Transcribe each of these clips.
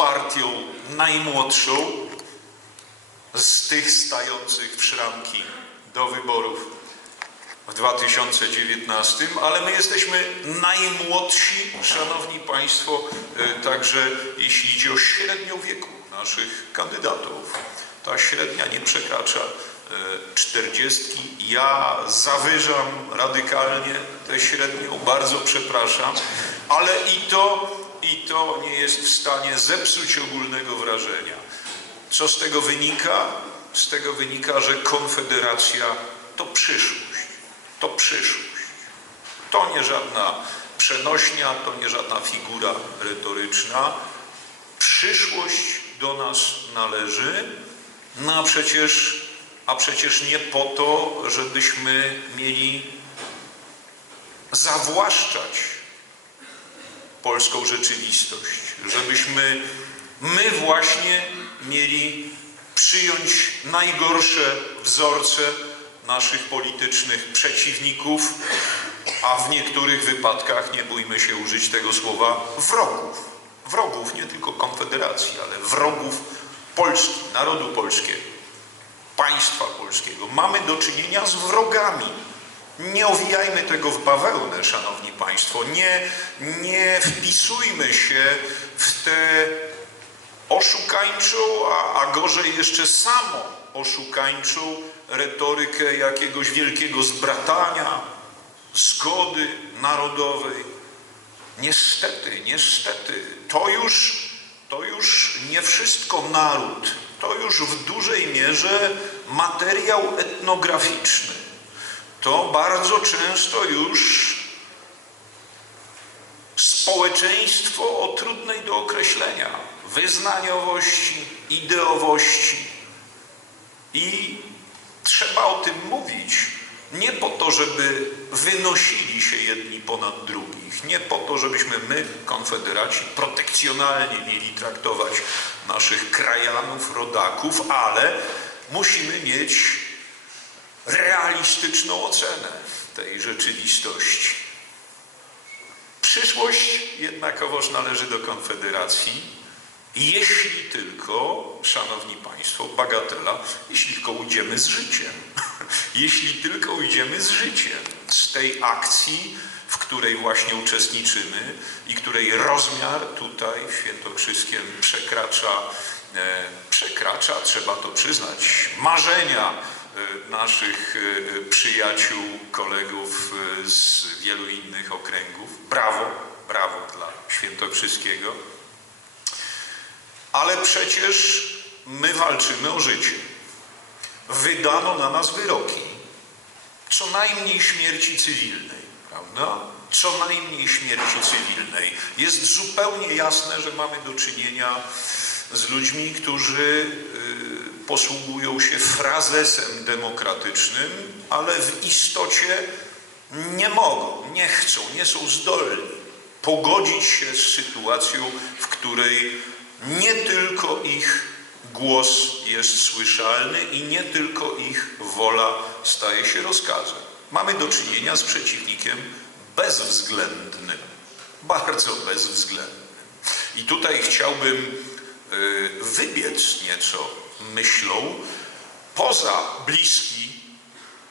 partią najmłodszą z tych stających w szramki do wyborów w 2019, ale my jesteśmy najmłodsi, szanowni państwo, y, także jeśli idzie o średnią wieku naszych kandydatów. Ta średnia nie przekracza y, 40. Ja zawyżam radykalnie tę średnią, bardzo przepraszam, ale i to, i to nie jest w stanie zepsuć ogólnego wrażenia. Co z tego wynika? Z tego wynika, że Konfederacja to przyszłość. To przyszłość. To nie żadna przenośnia, to nie żadna figura retoryczna. Przyszłość do nas należy, no a przecież, a przecież nie po to, żebyśmy mieli zawłaszczać polską rzeczywistość, żebyśmy my właśnie mieli przyjąć najgorsze wzorce naszych politycznych przeciwników, a w niektórych wypadkach, nie bójmy się użyć tego słowa, wrogów. Wrogów nie tylko Konfederacji, ale wrogów Polski, narodu polskiego, państwa polskiego. Mamy do czynienia z wrogami. Nie owijajmy tego w bawełnę, szanowni państwo. Nie, nie wpisujmy się w tę oszukańczą, a, a gorzej jeszcze samo oszukańczą retorykę jakiegoś wielkiego zbratania, zgody narodowej. Niestety, niestety, to już, to już nie wszystko naród, to już w dużej mierze materiał etnograficzny. To bardzo często już społeczeństwo o trudnej do określenia wyznaniowości, ideowości. I trzeba o tym mówić nie po to, żeby wynosili się jedni ponad drugich, nie po to, żebyśmy my, konfederaci, protekcjonalnie mieli traktować naszych krajanów, rodaków, ale musimy mieć realistyczną ocenę tej rzeczywistości. Przyszłość jednakowoż należy do Konfederacji, jeśli tylko, szanowni państwo, bagatela, jeśli tylko ujdziemy z życiem. jeśli tylko ujdziemy z życiem z tej akcji, w której właśnie uczestniczymy i której rozmiar tutaj w Świętokrzyskiem przekracza, e, przekracza, trzeba to przyznać, marzenia naszych e, przyjaciół, kolegów e, z wielu innych okręgów. Brawo, brawo dla Świętokrzyskiego. Ale przecież my walczymy o życie. Wydano na nas wyroki. Co najmniej śmierci cywilnej, prawda? Co najmniej śmierci cywilnej. Jest zupełnie jasne, że mamy do czynienia z ludźmi, którzy y, posługują się frazesem demokratycznym, ale w istocie nie mogą, nie chcą, nie są zdolni pogodzić się z sytuacją, w której nie tylko ich głos jest słyszalny i nie tylko ich wola staje się rozkazem. Mamy do czynienia z przeciwnikiem bezwzględnym, bardzo bezwzględnym. I tutaj chciałbym y, wybiec nieco myślą poza bliski,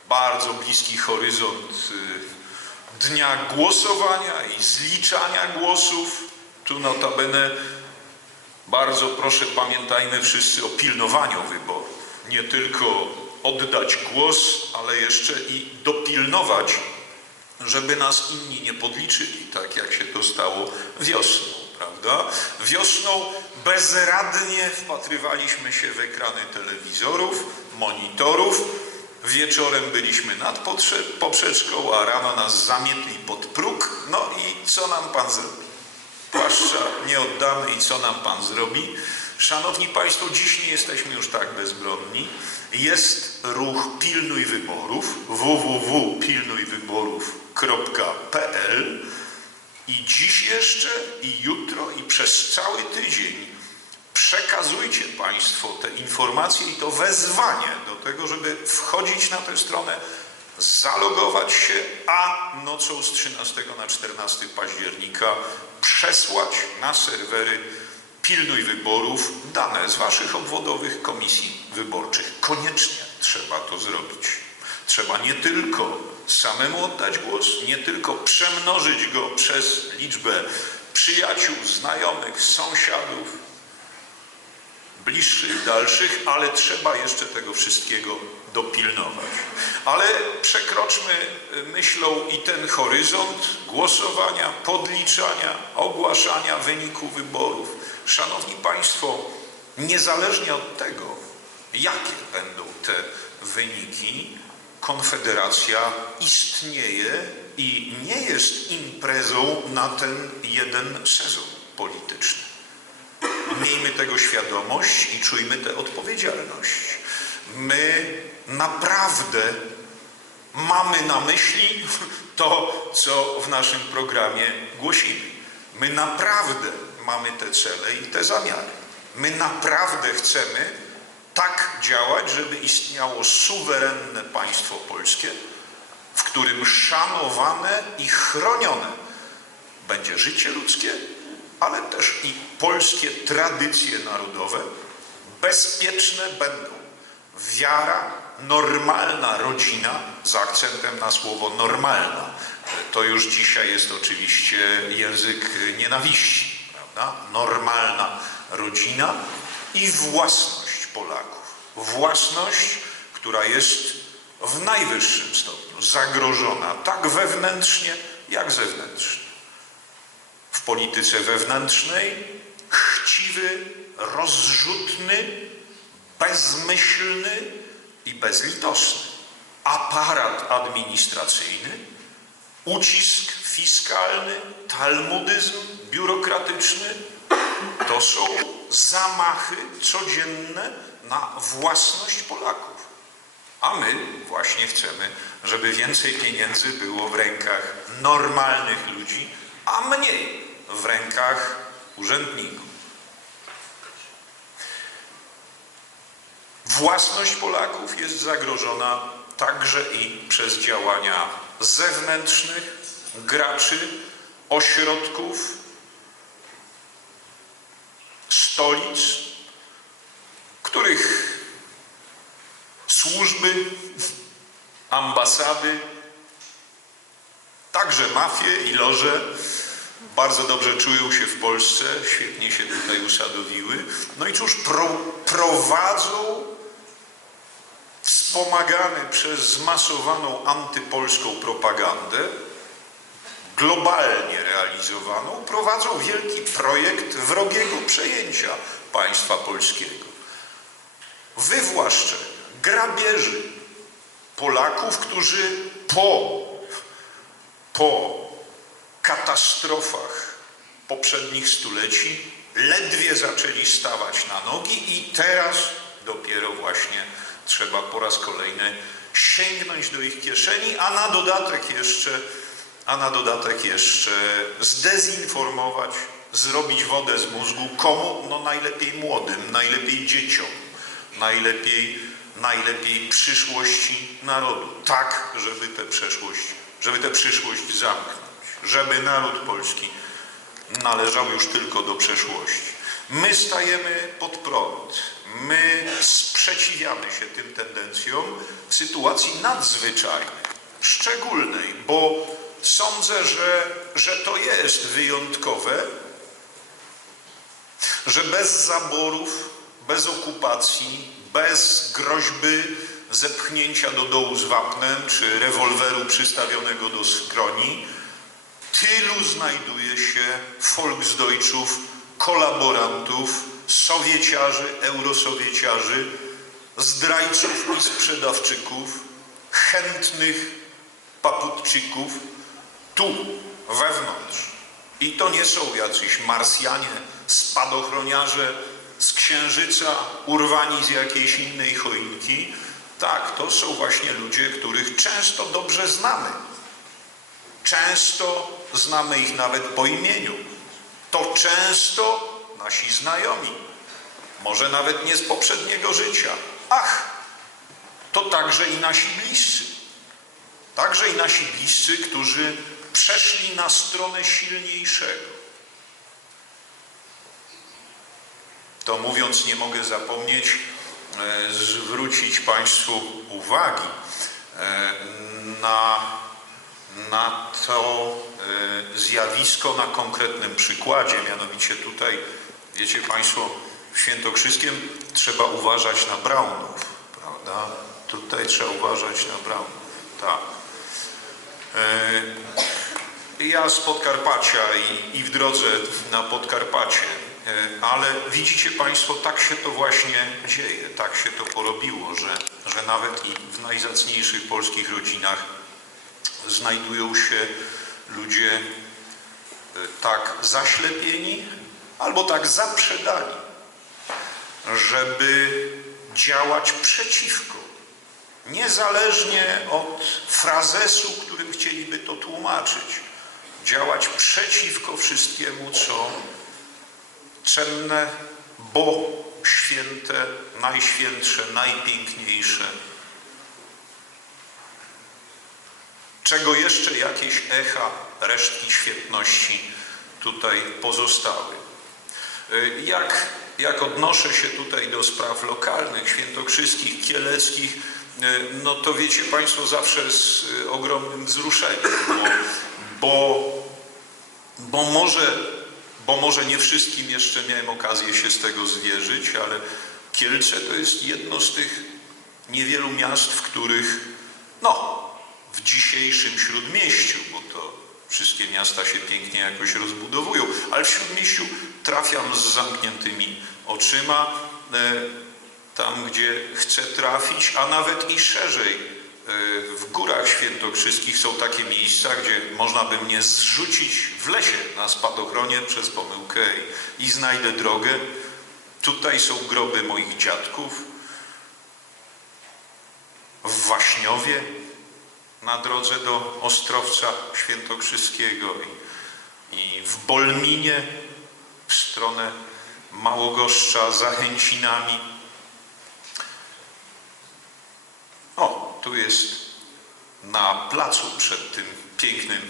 bardzo bliski horyzont y, dnia głosowania i zliczania głosów. Tu notabene bardzo proszę pamiętajmy wszyscy o pilnowaniu wyborów. Nie tylko oddać głos, ale jeszcze i dopilnować, żeby nas inni nie podliczyli, tak jak się to stało wiosną, prawda? Wiosną bezradnie wpatrywaliśmy się w ekrany telewizorów, monitorów. Wieczorem byliśmy nad poprzeczką, a rano nas zamietli pod próg. No i co nam pan zrobi? płaszcza nie oddamy i co nam Pan zrobi? Szanowni Państwo, dziś nie jesteśmy już tak bezbronni. Jest ruch Pilnuj Wyborów, www.pilnujwyborów.pl i dziś jeszcze, i jutro, i przez cały tydzień przekazujcie Państwo te informacje i to wezwanie do tego, żeby wchodzić na tę stronę, zalogować się, a nocą z 13 na 14 października przesłać na serwery pilnuj wyborów, dane z waszych obwodowych komisji wyborczych. Koniecznie trzeba to zrobić. Trzeba nie tylko samemu oddać głos, nie tylko przemnożyć go przez liczbę przyjaciół, znajomych, sąsiadów, bliższych, dalszych, ale trzeba jeszcze tego wszystkiego dopilnować. Ale przekroczmy myślą i ten horyzont głosowania, podliczania, ogłaszania wyniku wyborów. Szanowni Państwo, niezależnie od tego, jakie będą te wyniki, Konfederacja istnieje i nie jest imprezą na ten jeden sezon polityczny. Miejmy tego świadomość i czujmy tę odpowiedzialność. My naprawdę mamy na myśli to, co w naszym programie głosimy. My naprawdę mamy te cele i te zamiary. My naprawdę chcemy tak działać, żeby istniało suwerenne państwo polskie, w którym szanowane i chronione będzie życie ludzkie, ale też i polskie tradycje narodowe. Bezpieczne będą wiara, normalna rodzina, z akcentem na słowo normalna. To już dzisiaj jest oczywiście język nienawiści, prawda? Normalna rodzina i własność Polaków. Własność, która jest w najwyższym stopniu zagrożona tak wewnętrznie, jak zewnętrznie. W polityce wewnętrznej chciwy, rozrzutny, bezmyślny i bezlitosny aparat administracyjny, ucisk fiskalny, talmudyzm biurokratyczny to są zamachy codzienne na własność Polaków. A my właśnie chcemy, żeby więcej pieniędzy było w rękach normalnych ludzi, a mniej w rękach urzędników. Własność Polaków jest zagrożona także i przez działania zewnętrznych graczy, ośrodków, stolic, których służby, ambasady, także mafie i loże bardzo dobrze czują się w Polsce, świetnie się tutaj usadowiły. No i cóż, pro, prowadzą wspomagany przez zmasowaną antypolską propagandę, globalnie realizowaną, prowadzą wielki projekt wrogiego przejęcia państwa polskiego. Wywłaszczenia, grabieży Polaków, którzy po, po katastrofach poprzednich stuleci ledwie zaczęli stawać na nogi i teraz dopiero właśnie trzeba po raz kolejny sięgnąć do ich kieszeni, a na dodatek jeszcze, a na dodatek jeszcze zdezinformować, zrobić wodę z mózgu komu? No najlepiej młodym, najlepiej dzieciom, najlepiej, najlepiej przyszłości narodu. Tak, żeby tę przeszłość, żeby tę przyszłość zamknąć, żeby naród polski należał już tylko do przeszłości. My stajemy pod prąd. My sprzeciwiamy się tym tendencjom w sytuacji nadzwyczajnej, szczególnej, bo sądzę, że, że to jest wyjątkowe, że bez zaborów, bez okupacji, bez groźby zepchnięcia do dołu z wapnem czy rewolweru przystawionego do skroni, tylu znajduje się Volksdeutschów, kolaborantów, sowieciarzy, eurosowieciarzy, zdrajców i sprzedawczyków, chętnych paputczyków tu, wewnątrz. I to nie są jacyś Marsjanie, spadochroniarze z księżyca, urwani z jakiejś innej choinki. Tak, to są właśnie ludzie, których często dobrze znamy. Często znamy ich nawet po imieniu. To często nasi znajomi, może nawet nie z poprzedniego życia. Ach, to także i nasi bliscy. Także i nasi bliscy, którzy przeszli na stronę silniejszego. To mówiąc nie mogę zapomnieć e, zwrócić Państwu uwagi e, na, na to e, zjawisko na konkretnym przykładzie, mianowicie tutaj, wiecie Państwo, w Świętokrzyskiem trzeba uważać na Braunów, prawda? Tutaj trzeba uważać na Braunów, tak. Ja z Podkarpacia i, i w drodze na Podkarpacie, ale widzicie Państwo, tak się to właśnie dzieje, tak się to porobiło, że, że nawet i w najzacniejszych polskich rodzinach znajdują się ludzie e, tak zaślepieni albo tak zaprzedani, żeby działać przeciwko niezależnie od frazesu, którym chcieliby to tłumaczyć, działać przeciwko wszystkiemu, co cenne, bo święte, najświętsze, najpiękniejsze. Czego jeszcze jakieś echa, resztki świetności tutaj pozostały. Y, Jak, jak odnoszę się tutaj do spraw lokalnych, świętokrzyskich, kieleckich, y, no to wiecie Państwo zawsze z y, ogromnym wzruszeniem, bo, bo, bo, może, bo może nie wszystkim jeszcze miałem okazję się z tego zwierzyć, ale Kielce to jest jedno z tych niewielu miast, w których no, w dzisiejszym śródmieściu, bo to wszystkie miasta się pięknie jakoś rozbudowują, ale w śródmieściu trafiam z zamkniętymi oczyma, e, tam gdzie chcę trafić, a nawet i szerzej. E, W górach świętokrzyskich są takie miejsca, gdzie można by mnie zrzucić w lesie na spadochronie przez pomyłkę i, i znajdę drogę. Tutaj są groby moich dziadków. W Waśniowie na drodze do Ostrowca Świętokrzyskiego i, i w Bolminie w stronę Małogoszcza za Chęcinami. O, tu jest na placu przed tym pięknym,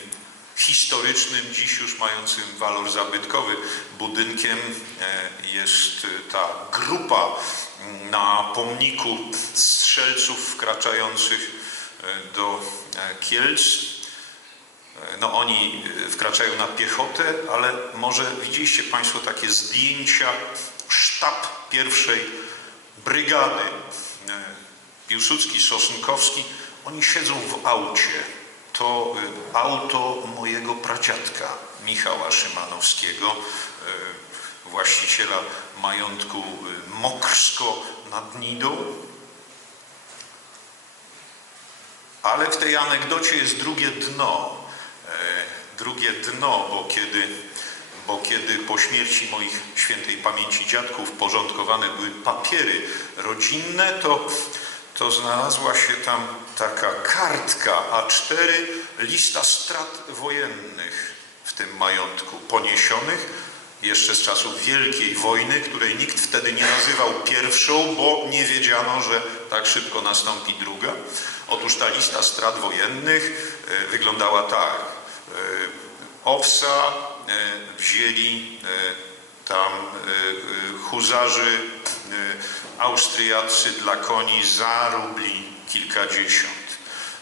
historycznym, dziś już mającym walor zabytkowy budynkiem e, jest ta grupa na pomniku strzelców wkraczających e, do e, Kielc. No oni wkraczają na piechotę, ale może widzieliście Państwo takie zdjęcia sztab pierwszej brygady Piłsudski, Sosnkowski, oni siedzą w aucie. To y, auto mojego pradziadka Michała Szymanowskiego, y, właściciela majątku y, Mokrsko nad Nidą. Ale w tej anegdocie jest drugie dno. Drugie dno, bo kiedy, bo kiedy po śmierci moich świętej pamięci dziadków porządkowane były papiery rodzinne, to, to znalazła się tam taka kartka A4, lista strat wojennych w tym majątku poniesionych jeszcze z czasów Wielkiej Wojny, której nikt wtedy nie nazywał pierwszą, bo nie wiedziano, że tak szybko nastąpi druga. Otóż ta lista strat wojennych e, wyglądała tak. E, Owsa e, wzięli tam huzarzy austriacy dla koni za rubli kilkadziesiąt.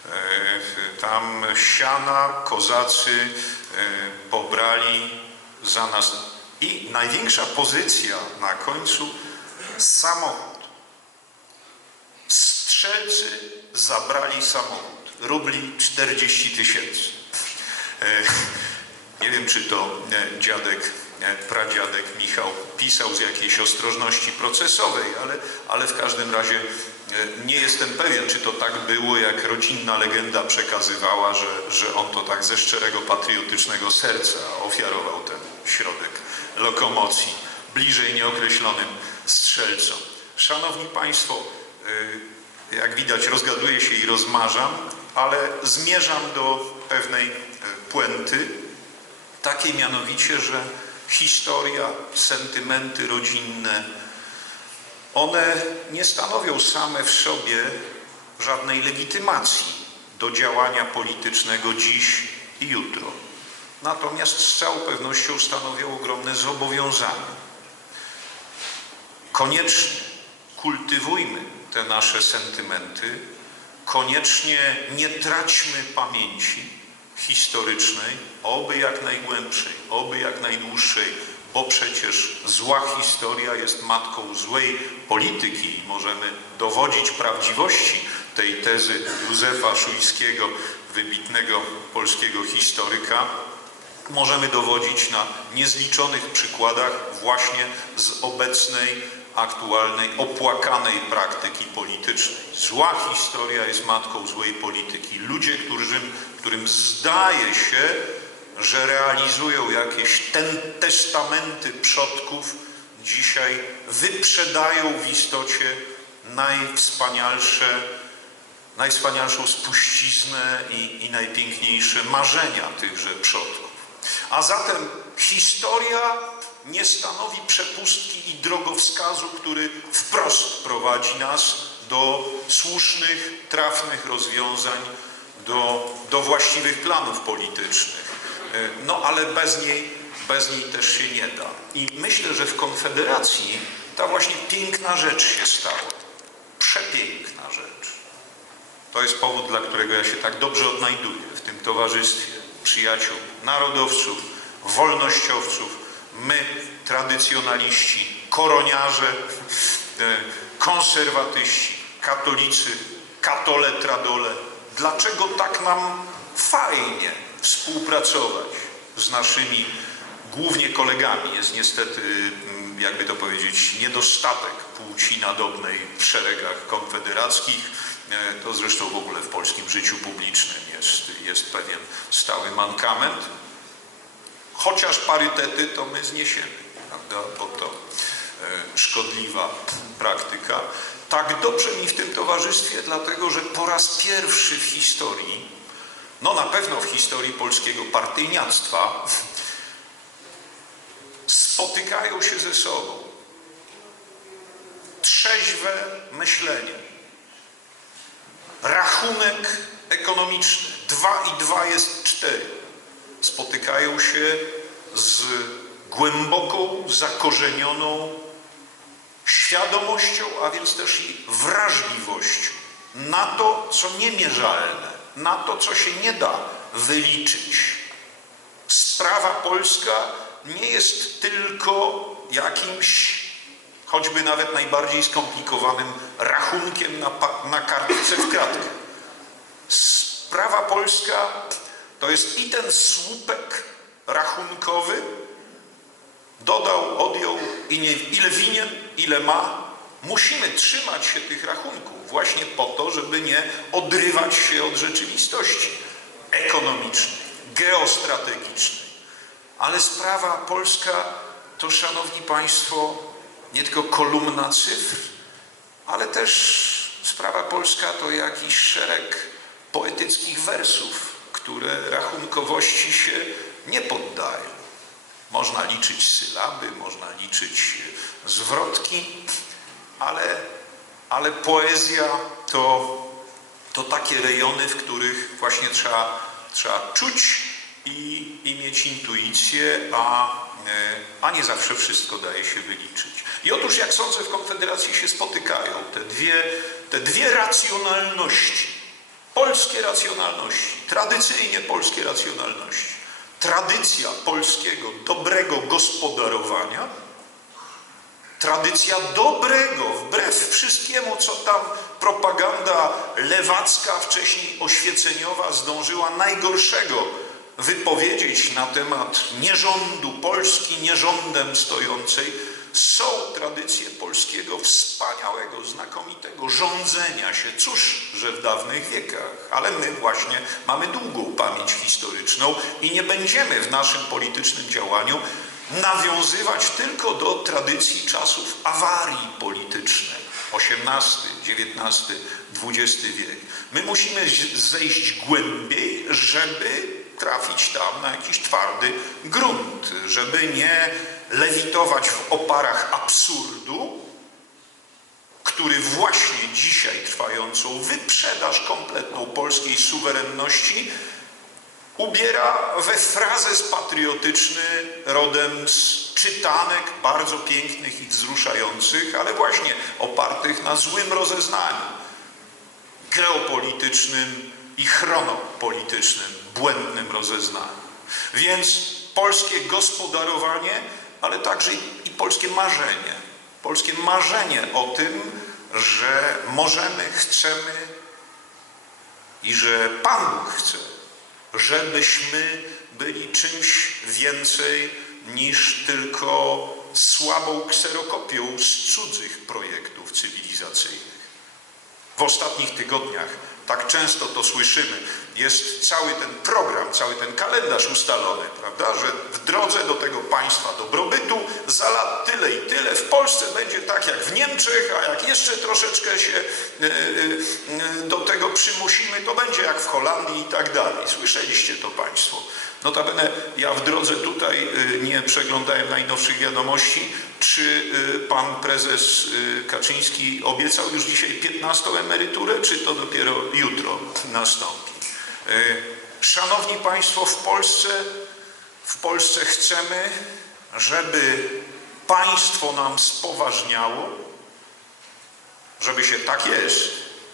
E, Tam siana kozacy e, pobrali za nas. I największa pozycja na końcu samochód. Strzelcy zabrali samochód. Rubli 40 tysięcy. E, Nie wiem, czy to dziadek, pradziadek Michał pisał z jakiejś ostrożności procesowej, ale, ale w każdym razie e, nie jestem pewien, czy to tak było, jak rodzinna legenda przekazywała, że, że on to tak ze szczerego patriotycznego serca ofiarował ten środek lokomocji bliżej nieokreślonym strzelcom. Szanowni Państwo, y, jak widać rozgaduję się i rozmarzam, ale zmierzam do pewnej y, puenty, takiej mianowicie, że historia, sentymenty rodzinne, one nie stanowią same w sobie żadnej legitymacji do działania politycznego dziś i jutro. Natomiast z całą pewnością stanowią ogromne zobowiązanie. Koniecznie kultywujmy te nasze sentymenty, koniecznie nie traćmy pamięci historycznej, oby jak najgłębszej, oby jak najdłuższej, bo przecież zła historia jest matką złej polityki i możemy dowodzić prawdziwości tej tezy Józefa Szujskiego, wybitnego polskiego historyka, możemy dowodzić na niezliczonych przykładach właśnie z obecnej, aktualnej, opłakanej praktyki politycznej. Zła historia jest matką złej polityki. Ludzie, którym, którym zdaje się, że realizują jakieś ten testamenty przodków, dzisiaj wyprzedają w istocie najwspanialsze, najwspanialszą spuściznę i, i najpiękniejsze marzenia tychże przodków. A zatem historia nie stanowi przepustki i drogowskazu, który wprost prowadzi nas do słusznych, trafnych rozwiązań, do, do właściwych planów politycznych. No ale bez niej, bez niej też się nie da. I myślę, że w Konfederacji ta właśnie piękna rzecz się stała. Przepiękna rzecz. To jest powód, dla którego ja się tak dobrze odnajduję w tym towarzystwie przyjaciół narodowców, wolnościowców, my, tradycjonaliści, koroniarze, konserwatyści, katolicy, katole, tradole. Dlaczego tak nam fajnie współpracować z naszymi głównie kolegami? Jest niestety, jakby to powiedzieć, niedostatek płci nadobnej w szeregach konfederackich. To zresztą w ogóle w polskim życiu publicznym jest, jest pewien stały mankament. Chociaż parytety to my zniesiemy, prawda? bo to e, szkodliwa praktyka. Tak dobrze mi w tym towarzystwie, dlatego że po raz pierwszy w historii, no na pewno w historii polskiego partyjniactwa, spotykają się ze sobą trzeźwe myślenie, rachunek ekonomiczny, dwa i dwa jest cztery, spotykają się z głęboką, zakorzenioną świadomością, a więc też i wrażliwością na to, co niemierzalne, na to, co się nie da wyliczyć. Sprawa polska nie jest tylko jakimś, choćby nawet najbardziej skomplikowanym rachunkiem na, na kartce w kratkę. Sprawa polska to jest i ten słupek rachunkowy, dodał, odjął i nie, ile winien, ile ma. Musimy trzymać się tych rachunków właśnie po to, żeby nie odrywać się od rzeczywistości ekonomicznej, geostrategicznej. Ale sprawa polska to, szanowni państwo, nie tylko kolumna cyfr, ale też sprawa polska to jakiś szereg poetyckich wersów, które rachunkowości się nie poddają. Można liczyć sylaby, można liczyć zwrotki, ale, ale poezja to, to takie rejony, w których właśnie trzeba, trzeba czuć i, i mieć intuicję, a, a nie zawsze wszystko daje się wyliczyć. I otóż, jak sądzę, w Konfederacji się spotykają te dwie, te dwie racjonalności, polskie racjonalności, tradycyjnie polskie racjonalności tradycja polskiego dobrego gospodarowania, tradycja dobrego, wbrew wszystkiemu, co tam propaganda lewacka, wcześniej oświeceniowa zdążyła najgorszego wypowiedzieć na temat nierządu Polski, nierządem stojącej, są tradycje polskiego wspaniałego, znakomitego rządzenia się. Cóż, że w dawnych wiekach, ale my właśnie mamy długą pamięć historyczną i nie będziemy w naszym politycznym działaniu nawiązywać tylko do tradycji czasów awarii politycznej. XVIII, XIX, XX wiek. My musimy zejść głębiej, żeby trafić tam na jakiś twardy grunt, żeby nie lewitować w oparach absurdu, który właśnie dzisiaj trwającą wyprzedaż kompletną polskiej suwerenności ubiera we frazes patriotyczny rodem z czytanek bardzo pięknych i wzruszających, ale właśnie opartych na złym rozeznaniu geopolitycznym i chronopolitycznym, błędnym rozeznaniu. Więc polskie gospodarowanie, ale także i, i polskie marzenie. Polskie marzenie o tym, że możemy, chcemy i że Pan Bóg chce, żebyśmy byli czymś więcej niż tylko słabą kserokopią z cudzych projektów cywilizacyjnych. W ostatnich tygodniach tak często to słyszymy. Jest cały ten program, cały ten kalendarz ustalony, prawda, że w drodze do tego państwa dobrobytu za lat tyle i tyle w Polsce będzie tak jak w Niemczech, a jak jeszcze troszeczkę się y, y, do tego przymusimy, to będzie jak w Holandii i tak dalej. Słyszeliście to Państwo. Notabene ja w drodze tutaj y, nie przeglądałem najnowszych wiadomości, czy pan prezes Kaczyński obiecał już dzisiaj 15 emeryturę, czy to dopiero jutro nastąpi. Y, Szanowni Państwo, w Polsce, w Polsce chcemy, żeby państwo nam spoważniało, żeby się tak jest,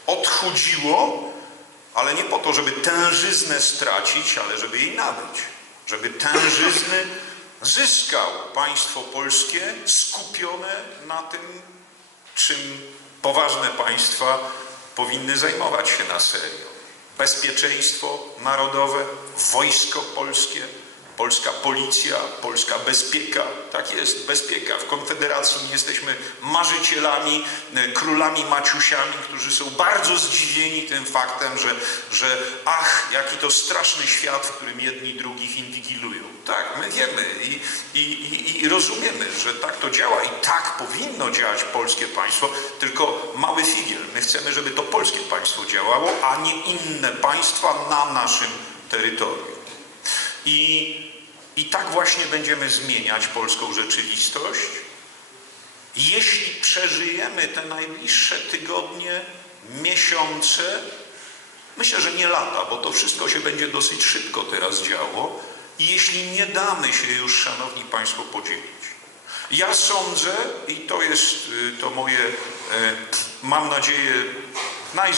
odchudziło, ale nie po to, żeby tężyznę stracić, ale żeby jej nabyć. Żeby tężyzny zyskał państwo polskie skupione na tym, czym poważne państwa powinny zajmować się na serio. Bezpieczeństwo narodowe, wojsko polskie, polska policja, polska bezpieka. Tak jest, bezpieka. W Konfederacji jesteśmy marzycielami, e, królami Maciusiami, którzy są bardzo zdziwieni tym faktem, że, że ach, jaki to straszny świat, w którym jedni drugich inwigilują. Tak, my wiemy i, i, i, i rozumiemy, że tak to działa i tak powinno działać polskie państwo, tylko mały figiel. My chcemy, żeby to polskie państwo działało, a nie inne państwa na naszym terytorium. I, I tak właśnie będziemy zmieniać polską rzeczywistość. Jeśli przeżyjemy te najbliższe tygodnie, miesiące, myślę, że nie lata, bo to wszystko się będzie dosyć szybko teraz działo, i jeśli nie damy się już, Szanowni Państwo, podzielić. Ja sądzę, i to jest y, to moje, y, mam nadzieję, najzupełniejsze